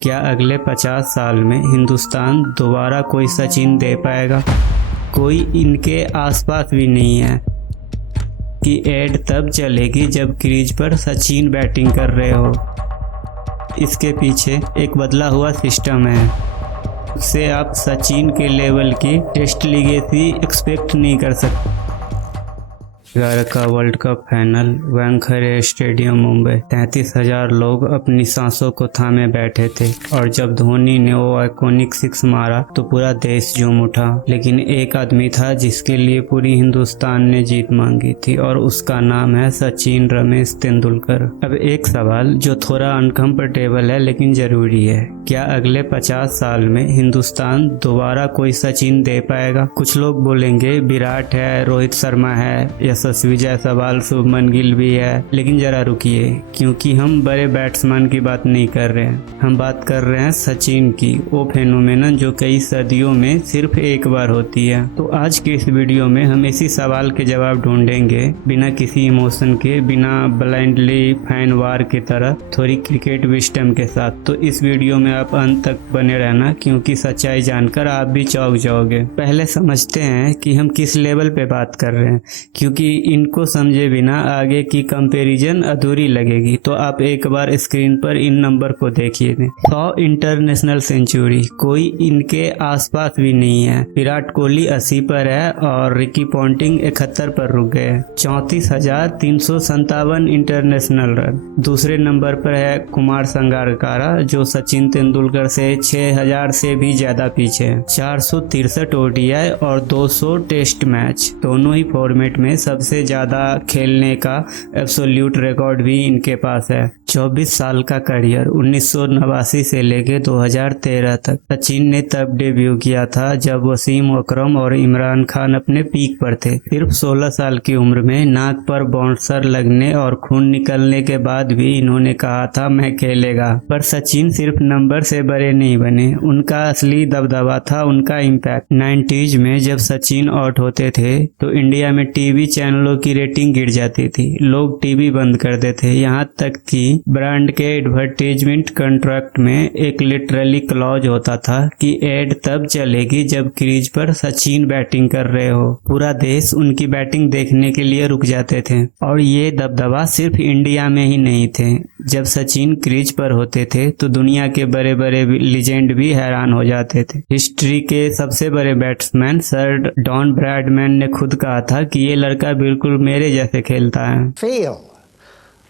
क्या अगले 50 साल में हिंदुस्तान दोबारा कोई सचिन दे पाएगा? कोई इनके आसपास भी नहीं है कि एड तब चलेगी जब क्रीज पर सचिन बैटिंग कर रहे हो। इसके पीछे एक बदला हुआ सिस्टम है। उससे आप सचिन के लेवल की टेस्ट लीगेसी एक्सपेक्ट नहीं कर सकते। 11 का world cup final Wankhede stadium Mumbai. 33,000 लोग अपनी सांसों को थामे बैठे थे और जब धोनी ने वो आइकॉनिक सिक्स मारा तो पूरा देश झूम उठा। लेकिन एक आदमी था जिसके लिए पूरी हिंदुस्तान ने जीत मांगी थी और उसका नाम है सचिन रमेश तेंदुलकर। अब एक सवाल जो थोड़ा अनकंफर्टेबल है लेकिन जरूरी है। क्या अगले 50 साल में हिंदुस्तान दोबारा कोई सचिन दे पाएगा? कुछ लोग बोलेंगे विराट है, रोहित शर्मा है, यशस्वी जायसवाल, शुभमन गिल भी है। लेकिन जरा रुकिए, क्योंकि हम बड़े बैट्समैन की बात नहीं कर रहे हैं। हम बात कर रहे हैं सचिन की, वो फेनोमेनन जो कई सदियों में सिर्फ एक बार होती है। तो आज के इस वीडियो में हम इसी सवाल के जवाब ढूंढेंगे, बिना किसी इमोशन के, बिना ब्लाइंडली फैन वार की तरह, थोड़ी क्रिकेट विस्डम के साथ। तो इस वीडियो में आप अंत तक बने रहना, क्योंकि सच्चाई जानकर आप भी चौंक जाओगे। पहले समझते हैं कि हम किस लेवल पे बात कर रहे हैं, क्योंकि इनको समझे बिना आगे की कंपैरिजन अधूरी लगेगी। तो आप एक बार स्क्रीन पर इन नंबर को देखिए। 100 इंटरनेशनल सेंचुरी, कोई इनके आसपास भी नहीं है। विराट कोहली 80 पर है और रिकी पॉन्टिंग 71 पर रुक गए। 34,357 इंटरनेशनल रन। दूसरे नंबर पर है कुमार संगकारा जो सचिन तेंदुलकर से 6,000 से भी ज्यादा पीछे है। 463 ओडीआई और 200 टेस्ट मैच, दोनों ही फॉर्मेट में सबसे ज्यादा खेलने का एब्सोल्यूट रिकॉर्ड भी इनके पास है। 24 साल का करियर, 1989 से लेके 2013 तक। सचिन ने तब डेब्यू किया था जब वसीम अकरम और इमरान खान अपने पीक पर थे। सिर्फ 16 साल की उम्र में नाक पर बाउंसर लगने और खून निकलने के बाद भी इन्होंने कहा था मैं खेलेगा। पर सचिन सिर्फ नंबर से बड़े नहीं बने, उनका असली दबदबा था उनका इम्पैक्ट। 90s में जब सचिन आउट होते थे तो इंडिया में टीवी चैनलों की रेटिंग गिर जाती थी, लोग टीवी बंद कर देते। यहाँ तक कि ब्रांड के एडवर्टाइजमेंट कॉन्ट्रैक्ट में एक लिटरली क्लॉज होता था कि एड तब चलेगी जब क्रीज पर सचिन बैटिंग कर रहे हो। पूरा देश उनकी बैटिंग देखने के लिए रुक जाते थे। और ये दबदबा सिर्फ इंडिया में ही नहीं थे। जब सचिन क्रीज पर होते थे तो दुनिया के बड़े बड़े लीजेंड भी हैरान हो जाते थे। हिस्ट्री के सबसे बड़े बैट्समैन सर डॉन ब्रैडमैन ने खुद कहा था कि ये लड़का बिल्कुल मेरे जैसे खेलता है। Feel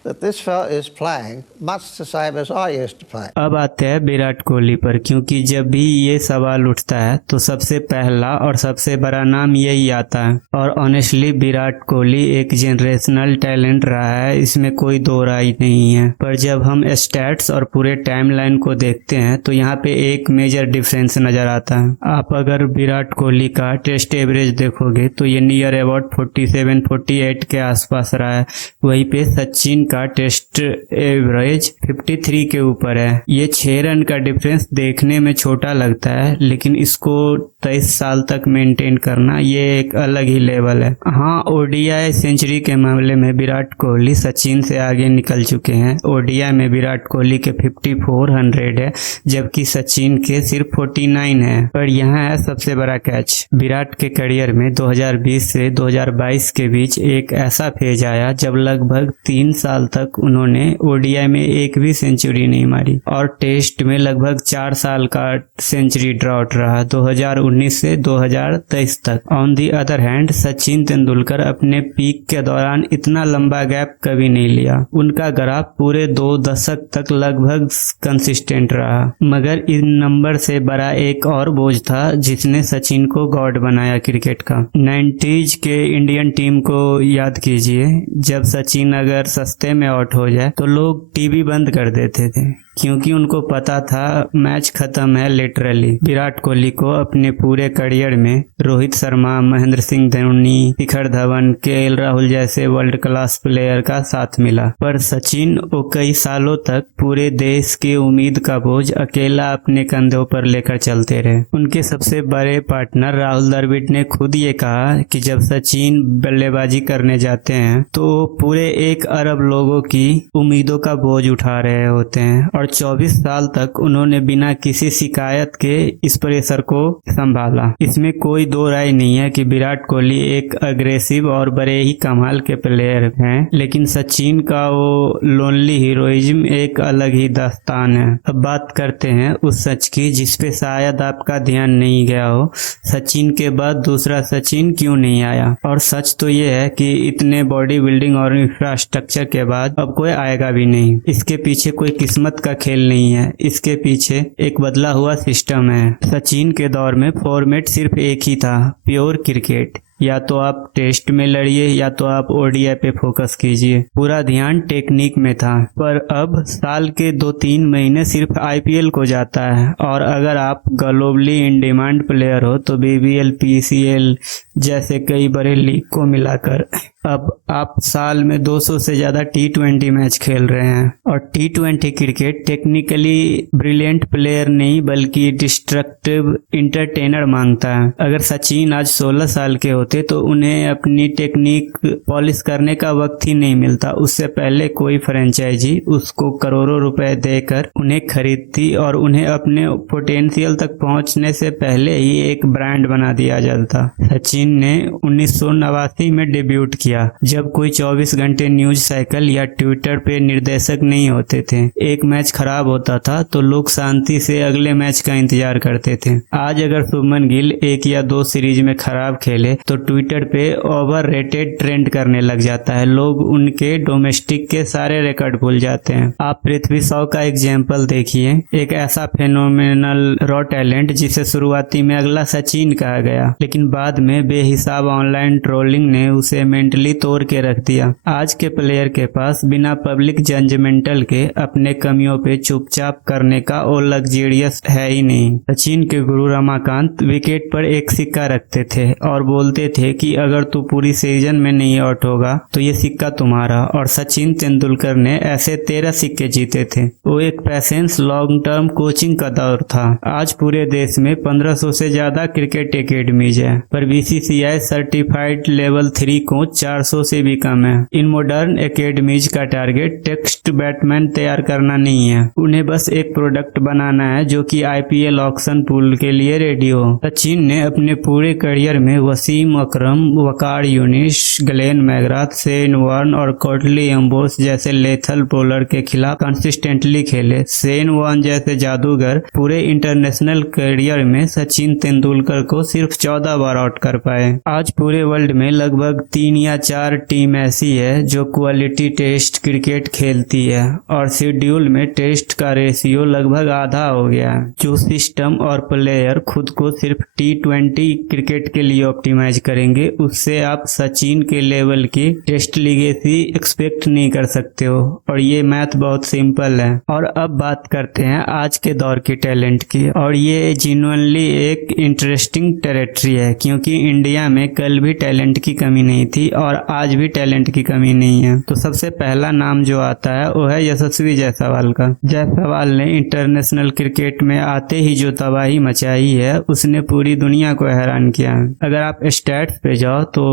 that this fella is playing much the same as I used to play. अब आते हैं विराट कोहली पर, क्योंकि जब भी ये सवाल उठता है तो सबसे पहला और सबसे बड़ा नाम यही आता है। और ऑनेस्टली विराट कोहली एक जनरेशनल टैलेंट रहा है, इसमें कोई दो राय नहीं है। पर जब हम स्टैट्स और पूरे टाइमलाइन को देखते हैं तो यहाँ पे एक मेजर डिफरेंस नजर आता है। आप अगर विराट कोहली का टेस्ट एवरेज देखोगे तो ये नियर अबाउट 47-48 के आसपास रहा है। वहीं पे सचिन का टेस्ट एवरेज 53 के ऊपर है। ये 6 रन का डिफरेंस देखने में छोटा लगता है, लेकिन इसको 23 साल तक मेंटेन करना ये एक अलग ही लेवल है। हाँ, ओडीआई सेंचुरी के मामले में विराट कोहली सचिन से आगे निकल चुके हैं। ओडीआई में विराट कोहली के 5400 है, जबकि सचिन के सिर्फ 49 है। पर यहाँ है सबसे बड़ा कैच। विराट के करियर में 2020 से 2022 के बीच एक ऐसा फेज आया जब लगभग 3 साल तक उन्होंने ओडीआई में एक भी सेंचुरी नहीं मारी और टेस्ट में लगभग 4 साल का सेंचुरी ड्रॉट रहा, 2019 से 2023 तक। On the other hand Sachin Tendulkar अपने पीक के दौरान इतना लंबा गैप कभी नहीं लिया। उनका ग्राफ पूरे 2 दशक तक लगभग कंसिस्टेंट रहा। मगर इन नंबर से बड़ा एक और बोझ था जिसने सचिन को गॉड बनाया क्रिकेट का। 90s के इंडियन टीम को याद कीजिए। जब सचिन अगर सस्ते में आउट हो जाए तो लोग टीवी बंद कर देते थे, क्योंकि उनको पता था मैच खत्म है लिटरली। विराट कोहली को अपने पूरे करियर में रोहित शर्मा, महेंद्र सिंह धोनी, शिखर धवन, केएल राहुल जैसे वर्ल्ड क्लास प्लेयर का साथ मिला। पर सचिन वो कई सालों तक पूरे देश की उम्मीद का बोझ अकेला अपने कंधों पर लेकर चलते रहे। उनके सबसे बड़े पार्टनर राहुल द्रविड़ ने खुद ये कहा कि जब सचिन बल्लेबाजी करने जाते हैं तो पूरे 1 अरब लोगों की उम्मीदों का बोझ उठा रहे होते हैं और और 24 साल तक उन्होंने बिना किसी शिकायत के इस प्रेशर को संभाला। इसमें कोई दो राय नहीं है कि विराट कोहली एक अग्रेसिव और बड़े ही कमाल के प्लेयर हैं, लेकिन सचिन का वो लोनली हीरोइज्म एक अलग ही दास्तान है। अब बात करते हैं उस सच की जिस पे शायद आपका ध्यान नहीं गया हो, सचिन के बाद दूसरा सचिन क्यों नहीं आया। और सच तो ये है कि इतने बॉडी बिल्डिंग और इंफ्रास्ट्रक्चर के बाद अब कोई आएगा भी नहीं। इसके पीछे कोई किस्मत का खेल नहीं है, इसके पीछे एक बदला हुआ सिस्टम है। सचिन के दौर में फॉर्मेट सिर्फ एक ही था, प्योर क्रिकेट। या तो आप टेस्ट में लड़िए या तो आप ओडीआई पे फोकस कीजिए। पूरा ध्यान टेक्निक में था। पर अब साल के 2-3 महीने सिर्फ आईपीएल को जाता है, और अगर आप ग्लोबली इन डिमांड प्लेयर हो तो बीबीएल, पीसीएल जैसे कई बड़े लीग को मिलाकर अब आप साल में 200 से ज्यादा T20 मैच खेल रहे हैं। और T20 cricket technically brilliant player नहीं बल्कि डिस्ट्रक्टिव इंटरटेनर मांगता है। अगर सचिन आज 16 साल के होते तो उन्हें अपनी टेक्निक पॉलिश करने का वक्त ही नहीं मिलता। उससे पहले कोई फ्रेंचाइजी उसको करोड़ों रुपए देकर उन्हें खरीदती और उन्हें अपने पोटेंशियल तक पहुंचने से पहले ही एक ब्रांड बना दिया जाता। सचिन ने 1989 में डेब्यूट किया, जब कोई 24 घंटे न्यूज साइकिल या ट्विटर पे निर्देशक नहीं होते थे। एक मैच खराब होता था तो लोग शांति से अगले मैच का इंतजार करते थे। आज अगर शुभमन गिल 1 या 2 सीरीज में खराब खेले तो ट्विटर पे ओवररेटेड ट्रेंड करने लग जाता है। लोग उनके डोमेस्टिक के सारे रिकॉर्ड भूल जाते हैं। आप पृथ्वी शॉ का एग्जाम्पल देखिए, एक ऐसा फेनोमेनल रॉ टैलेंट जिसे शुरुआती में अगला सचिन कहा गया, लेकिन बाद में बेहिसाब ऑनलाइन ट्रोलिंग ने उसे मेंटली तोड़ के रख दिया। आज के प्लेयर के पास बिना पब्लिक जजमेंटल के अपने कमियों पे चुपचाप करने का वो लग्जेरियस है ही नहीं। सचिन के गुरु रमाकांत विकेट पर एक सिक्का रखते थे और बोलते थे कि अगर तू पूरी सीजन में नहीं आउट होगा तो ये सिक्का तुम्हारा। और सचिन तेंदुलकर ने ऐसे 13 सिक्के जीते थे। वो एक पैसेंस लॉन्ग टर्म कोचिंग का दौर था। आज पूरे देश में 1500 से ज्यादा क्रिकेट एकेडमीज है, पर बीसीसीआई सर्टिफाइड लेवल 3 कोच 400 से भी कम है। इन मॉडर्न एकेडमीज का टारगेट टेक्स्ट बैटमैन तैयार करना नहीं है, उन्हें बस एक प्रोडक्ट बनाना है जो कि आईपीएल ऑक्शन पूल के लिए रेडी हो। सचिन ने अपने पूरे करियर में Wasim Akram, Waqar Younis, Glenn McGrath, Shane Warne और कोटली एम्बोस जैसे लेथल बॉलर के खिलाफ कंसिस्टेंटली खेले। शेन वॉर्न जैसे जादूगर पूरे इंटरनेशनल करियर में सचिन तेंदुलकर को सिर्फ 14 बार आउट कर पाए। आज पूरे वर्ल्ड में लगभग 3 या 4 टीम ऐसी है जो क्वालिटी टेस्ट क्रिकेट खेलती है, और शेड्यूल में टेस्ट का रेशियो लगभग आधा हो गया है। जो सिस्टम और प्लेयर खुद को सिर्फ T20 क्रिकेट के लिए ऑप्टिमाइज करेंगे, उससे आप सचिन के लेवल की टेस्ट लीगेसी एक्सपेक्ट नहीं कर सकते हो। और ये मैथ बहुत सिंपल है। और अब बात करते हैं आज के दौर की टैलेंट की, और ये जेन्युइनली एक इंटरेस्टिंग टेरिटरी है, क्योंकि इंडिया में कल भी टैलेंट की कमी नहीं थी और आज भी टैलेंट की कमी नहीं है। तो सबसे पहला नाम जो आता है वो है यशस्वी जायसवाल का। जायसवाल ने इंटरनेशनल क्रिकेट में आते ही जो तबाही मचाई है, उसने पूरी दुनिया को हैरान किया। अगर आप स्टैट्स पे जाओ तो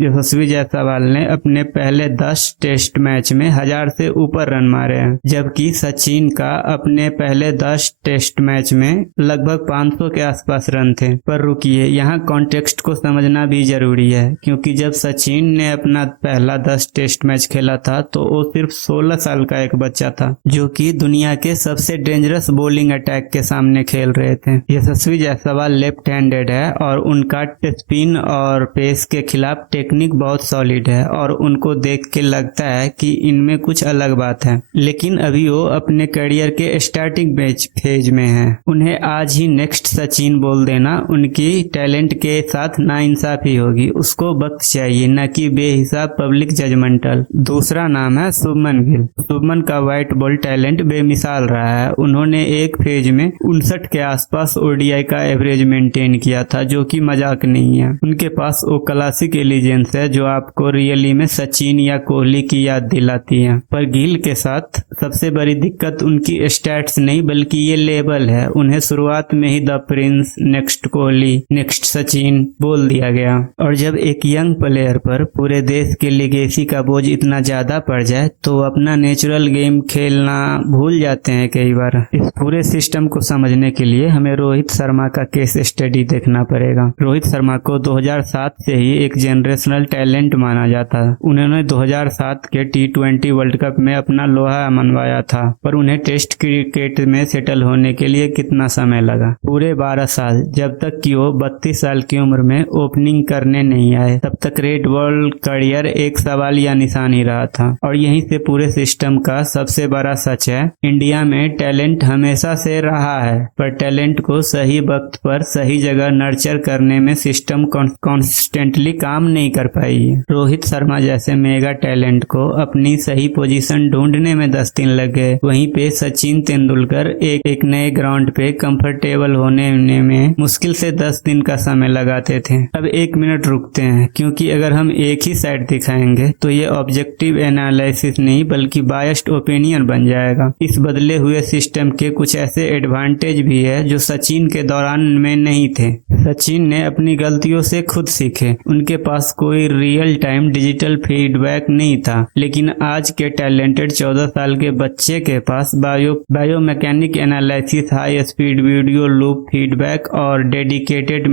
यशस्वी जायसवाल ने अपने पहले 10 टेस्ट मैच में 1000 से ऊपर रन मारे हैं, जबकि सचिन का अपने पहले 10 टेस्ट मैच में लगभग 500 के आसपास रन थे। पर रुकिए, यहाँ कॉन्टेक्स्ट को समझना भी जरूरी है, क्योंकि जब सचिन ने अपना पहला 10 टेस्ट मैच खेला था तो वो सिर्फ 16 साल का एक बच्चा था, जो कि दुनिया के सबसे डेंजरस बॉलिंग अटैक के सामने खेल रहे थे। यशस्वी जायसवाल लेफ्ट हैंडेड है और उनका स्पिन और पेस के खिलाफ टेक्निक बहुत सॉलिड है, और उनको देख के लगता है कि इनमें कुछ अलग बात है। लेकिन अभी वो अपने करियर के स्टार्टिंग फेज में है। उन्हें आज ही नेक्स्ट सचिन बोल देना उनकी टैलेंट के साथ नाइंसाफी होगी। उसको वक्त चाहिए, न कि बेहिसाब पब्लिक जजमेंटल। दूसरा नाम है शुभमन गिल। शुभमन का व्हाइट बॉल टैलेंट बेमिसाल रहा है। उन्होंने एक फेज में 59 के आसपास ओडीआई का एवरेज मेंटेन किया था, जो कि मजाक नहीं है। उनके पास वो क्लासिक इंटेलिजेंस है जो आपको रियली में सचिन या कोहली की याद दिलाती है। पर गिल के साथ सबसे बड़ी दिक्कत उनकी स्टैट्स नहीं बल्कि ये लेबल है। उन्हें शुरुआत में ही the prince, next Kohli, next Sachin बोल दिया गया, और जब एक यंग प्लेयर पर पूरे देश के लिगेसी का बोझ इतना ज्यादा पड़ जाए तो अपना नेचुरल गेम खेलना भूल जाते हैं कई बार। इस पूरे सिस्टम को समझने के लिए हमें रोहित शर्मा का केस स्टडी देखना पड़ेगा। रोहित शर्मा को 2007 से ही एक जनरेशनल टैलेंट माना जाता है। उन्होंने 2007 के T20 वर्ल्ड कप में अपना लोहा मनवाया था, पर उन्हें टेस्ट क्रिकेट में सेटल होने के लिए कितना समय लगा? पूरे 12 साल। जब तक कि वो 32 साल की उम्र में ओपनिंग करने नहीं आए तब तक रेड बॉल करियर एक सवाल या निशान ही रहा था। और यहीं से पूरे सिस्टम का सबसे बड़ा सच है, इंडिया में टैलेंट हमेशा से रहा है, पर टैलेंट को सही वक्त पर सही जगह नर्चर करने में सिस्टम कॉन्स्टेंटली काम नहीं कर पाई है। रोहित शर्मा जैसे मेगा टैलेंट को अपनी सही पोजीशन ढूंढने में 10 दिन लग गए। वहीं पे सचिन तेंदुलकर एक नए ग्राउंड पे कंफर्टेबल होने में मुश्किल से 10 दिन का समय लगाते थे। अब 1 मिनट रुकते हैं, क्योंकि अगर हम एक ही साइड दिखाएंगे तो ये ऑब्जेक्टिव एनालिसिस नहीं बल्कि बायस्ड ओपिनियन बन जाएगा। इस बदले हुए सिस्टम के कुछ ऐसे एडवांटेज भी है जो सचिन के दौरान में नहीं थे। सचिन ने अपनी गलतियों से खुद सीखे। उनके पास कोई रियल टाइम डिजिटल फीडबैक नहीं था, लेकिन आज के टैलेंटेड 14 साल के बच्चे के पास biomechanic analysis, high speed video loop feedback और डेडिकेटेड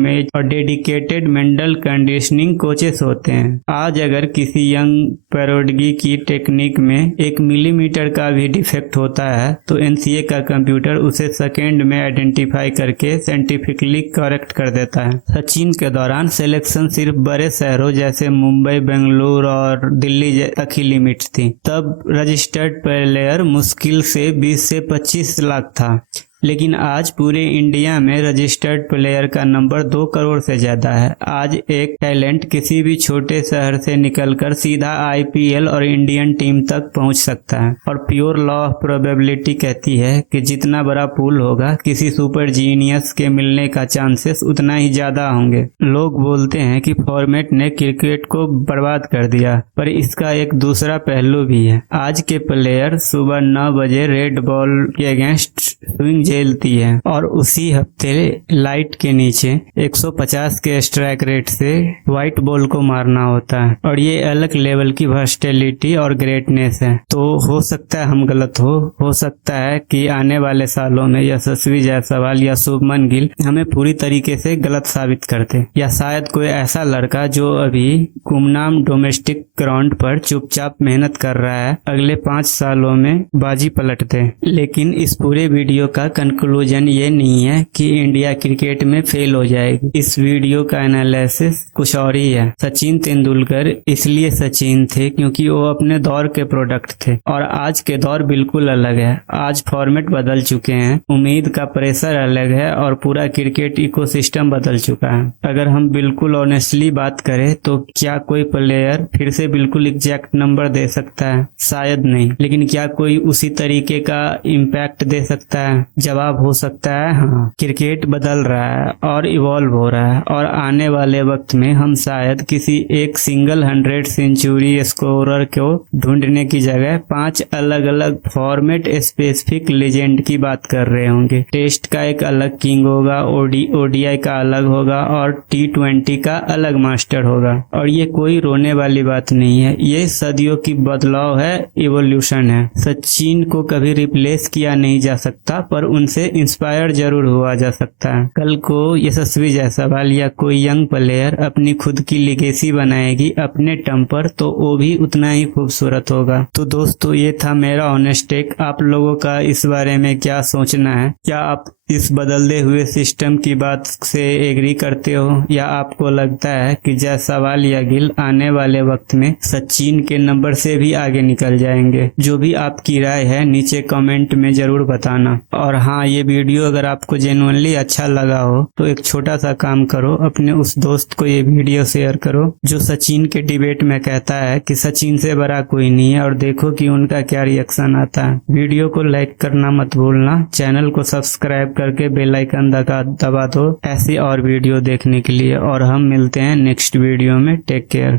मेंटल कंडीशनिंग कोचेस होते हैं। आज अगर किसी यंग पैरोडगी की टेक्निक में 1 मिलीमीटर का भी डिफेक्ट होता है तो एनसीए का कंप्यूटर उसे सेकेंड में आइडेंटिफाई करके साइंटिफिकली करेक्ट कर देता है। सचिन के दौरान सिलेक्शन सिर्फ बड़े शहरों जैसे मुंबई, बेंगलुरु और दिल्ली तक ही लिमिट थी। तब रजिस्टर्ड प्लेयर मुश्किल से 20 से 25 लाख था, लेकिन आज पूरे इंडिया में रजिस्टर्ड प्लेयर का नंबर 2 करोड़ से ज्यादा है। आज एक टैलेंट किसी भी छोटे शहर से निकलकर सीधा आईपीएल और इंडियन टीम तक पहुंच सकता है। और प्योर लॉ ऑफ प्रोबेबिलिटी कहती है कि जितना बड़ा पूल होगा, किसी सुपर जीनियस के मिलने का चांसेस उतना ही ज्यादा होंगे। लोग बोलते हैं कि फॉर्मेट ने क्रिकेट को बर्बाद कर दिया, पर इसका एक दूसरा पहलू भी है। आज के प्लेयर सुबह 9 बजे रेड बॉल के अगेंस्ट स्विंग झेलती है और उसी हफ्ते लाइट के नीचे 150 के स्ट्राइक रेट से व्हाइट बॉल को मारना होता है। और ये अलग लेवल की वर्सेटिलिटी और ग्रेटनेस है। तो हो सकता है हम गलत हो सकता है कि आने वाले सालों में यशस्वी जायसवाल या शुभमन गिल हमें पूरी तरीके से गलत साबित करते, या शायद कोई ऐसा लड़का जो अभी गुमनाम डोमेस्टिक ग्राउंड पर चुपचाप मेहनत कर रहा है अगले 5 सालों में बाजी पलट दे। लेकिन इस पूरे वीडियो का कंक्लूजन ये नहीं है कि इंडिया क्रिकेट में फेल हो जाएगी। इस वीडियो का एनालिसिस कुछ और ही है। सचिन तेंदुलकर इसलिए सचिन थे क्योंकि वो अपने दौर के प्रोडक्ट थे, और आज के दौर बिल्कुल अलग है। आज फॉर्मेट बदल चुके हैं, उम्मीद का प्रेशर अलग है और पूरा क्रिकेट इकोसिस्टम बदल चुका है। अगर हम बिल्कुल ऑनेस्टली बात करें तो क्या कोई प्लेयर फिर से बिल्कुल एग्जैक्ट नंबर दे सकता है? शायद नहीं। लेकिन क्या कोई उसी तरीके का इम्पैक्ट दे सकता है? जवाब हो सकता है हाँ। क्रिकेट बदल रहा है और इवॉल्व हो रहा है, और आने वाले वक्त में हम शायद किसी एक सिंगल 100 सेंचुरी स्कोरर को ढूंढने की जगह 5 अलग अलग फॉर्मेट स्पेसिफिक लेजेंड की बात कर रहे होंगे। टेस्ट का एक अलग किंग होगा, ओडीआई का अलग होगा और T20 का अलग मास्टर होगा। और ये कोई रोने वाली बात नहीं है, ये सदियों की बदलाव है, इवोल्यूशन है। सचिन को कभी रिप्लेस किया नहीं जा सकता, पर उनसे इंस्पायर जरूर हुआ जा सकता है। कल को यशस्वी जायसवाल या कोई यंग प्लेयर अपनी खुद की लिगेसी बनाएगी अपने टर्म पर, तो वो भी उतना ही खूबसूरत होगा। तो दोस्तों, ये था मेरा ऑनेस्ट टेक। आप लोगों का इस बारे में क्या सोचना है? क्या आप इस बदलते हुए सिस्टम की बात से एग्री करते हो, या आपको लगता है कि जायसवाल या गिल आने वाले वक्त में सचिन के नंबर से भी आगे निकल जाएंगे? जो भी आपकी राय है नीचे कमेंट में जरूर बताना। और हाँ, ये वीडियो अगर आपको जेन्युइनली अच्छा लगा हो तो एक छोटा सा काम करो, अपने उस दोस्त को ये वीडियो शेयर करो जो सचिन के डिबेट में कहता है कि सचिन से बड़ा कोई नहीं है, और देखो कि उनका क्या रिएक्शन आता है। वीडियो को लाइक करना मत भूलना, चैनल को सब्सक्राइब करके बेल आइकन दबा दो ऐसी और वीडियो देखने के लिए। और हम मिलते हैं नेक्स्ट वीडियो में। Take care.